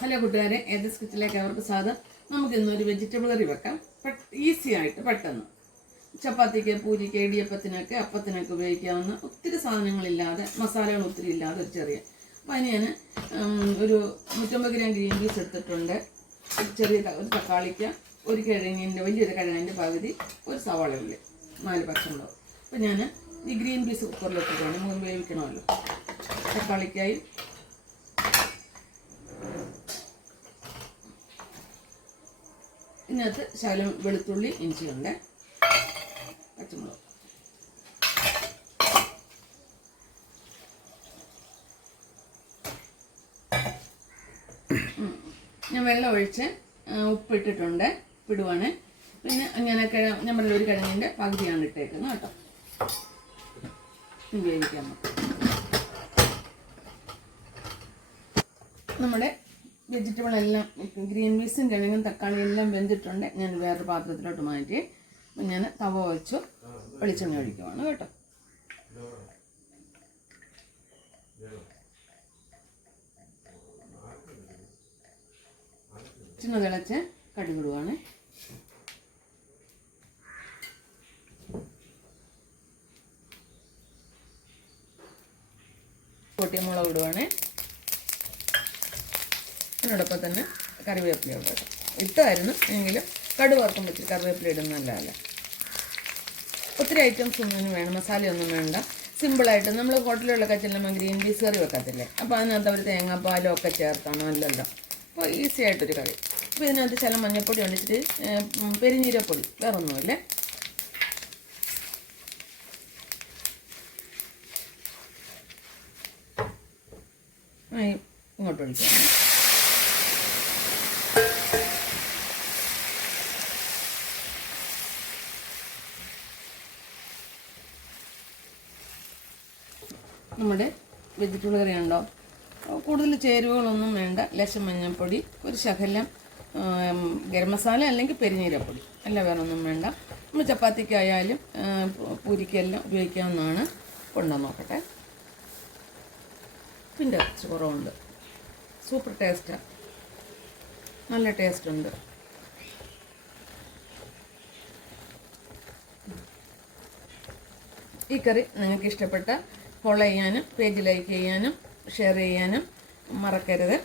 Hello കൂട്ടുകാരെ ages കിച്ചിലേക്ക് അവർക്ക് സാധനം നമുക്ക് ഇന്നൊരു വെജിറ്റബിൾ കറി വെക്കാം. ഈസി ആയിട്ട് പെട്ടെന്ന്. ചപ്പാത്തിക്ക് പൂരിക്ക് ഇടിയപ്പത്തിനൊക്കെ അപ്പത്തിനൊക്കെ ഉപയോഗിക്കാവുന്ന ഒത്തിരി സാധനങ്ങളില്ലാതെ മസാലകൾ ഒത്തിരി ഇല്ലാതെ ഒരു ചെറിയ അപ്പം അതിന് ഞാൻ ഒരു നൂറ്റമ്പത് ഗ്രാം ഗ്രീൻ പീസ് എടുത്തിട്ടുണ്ട്. ഒരു ചെറിയ ഒരു തക്കാളിക്ക ഒരു കിഴങ്ങിന്റെ വലിയൊരു കിഴങ്ങിന്റെ പകുതി ഒരു സവാള ഉള്ളി നാല് പച്ചമുളക്. അപ്പം ഞാൻ ഈ ഗ്രീൻ പീസ് കുക്കറിലിട്ടിട്ടാണ് മൂന്ന് വേവിക്കണമല്ലോ. തക്കാളിക്കായി ഇതിനകത്ത് ശകലം വെളുത്തുള്ളി ഇഞ്ചി ഉണ്ട് പച്ചമുളക് ഞാൻ വെള്ളം ഒഴിച്ച് ഉപ്പിട്ടിട്ടുണ്ട്. ഉപ്പിടുവാണ് പിന്നെ അങ്ങനെ കിഴ ഞാൻ പറഞ്ഞ ഒരു കിഴങ്ങിന്റെ പകുതിയാണ് ഇട്ടേക്കുന്നത് കേട്ടോ. വേവിക്കാൻ നമ്മുടെ വെജിറ്റബിൾ എല്ലാം ഗ്രീൻ പീസും കിഴങ്ങും തക്കാളി എല്ലാം വെന്തിട്ടുണ്ട്. ഞാൻ വേറൊരു പാത്രത്തിലോട്ട് മാറ്റി. ഞാൻ തവ വെച്ചു. വെളിച്ചെണ്ണ ഒഴിക്കുവാണ് കേട്ടോ. ചിന്ന തിളച്ച് കടുകിടുവാണ്. പൊട്ടിയ മുളക് ഇടുവാണ്. അതിനോടൊപ്പം തന്നെ കറിവേപ്പില കേട്ടോ ഇട്ടായിരുന്നു എങ്കിലും കടുവാർക്കും വെച്ച് കറിവേപ്പില ഇടുന്ന നല്ലതല്ല. ഒത്തിരി ഐറ്റംസ് ഒന്നും വേണം മസാലയൊന്നും വേണ്ട. സിമ്പിളായിട്ട് നമ്മൾ ഹോട്ടലുകളിലൊക്കെ ചെല്ലുമ്പോൾ ഗ്രീൻ പീസ് കറി വെക്കത്തില്ലേ? അപ്പോൾ അതിനകത്ത് അവർ തേങ്ങാപ്പാലും ഒക്കെ ചേർത്താണ് അല്ലല്ലോ അപ്പോൾ ഈസി ആയിട്ടൊരു കറി. അപ്പോൾ ഇതിനകത്ത് ചില മഞ്ഞൾപ്പൊടി ഉണ്ട്. പെരിഞ്ഞീരപ്പൊടി. വേറെ ഒന്നുമില്ലേ ഇങ്ങോട്ട് ഒഴിക്കാം. നമ്മുടെ വെജിറ്റബിൾ കറി ഉണ്ടോ കൂടുതൽ ചേരുവകളൊന്നും വേണ്ട. ലശം മഞ്ഞൾപ്പൊടി ഒരു ശകലം ഗരം മസാല അല്ലെങ്കിൽ പെരിഞ്ഞീരപ്പൊടി അല്ല വേറെ ഒന്നും വേണ്ട. നമ്മൾ ചപ്പാത്തിക്കായാലും പൂരിക്കെല്ലാം ഉപയോഗിക്കാവുന്നതാണ്. കൊണ്ടുവന്ന് നോക്കട്ടെ. പിന്നെ കുറച്ച് കുറവുണ്ട്. സൂപ്പർ ടേസ്റ്റാണ് നല്ല ടേസ്റ്റ് ഉണ്ട് ഈ കറി നിങ്ങൾക്ക് ഇഷ്ടപ്പെട്ട ഫോളോ ചെയ്യാനും പേജ് ലൈക്ക് ചെയ്യാനും ഷെയർ ചെയ്യാനും മറക്കരുത്.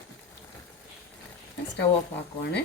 Stove off ആക്കുവാണേ.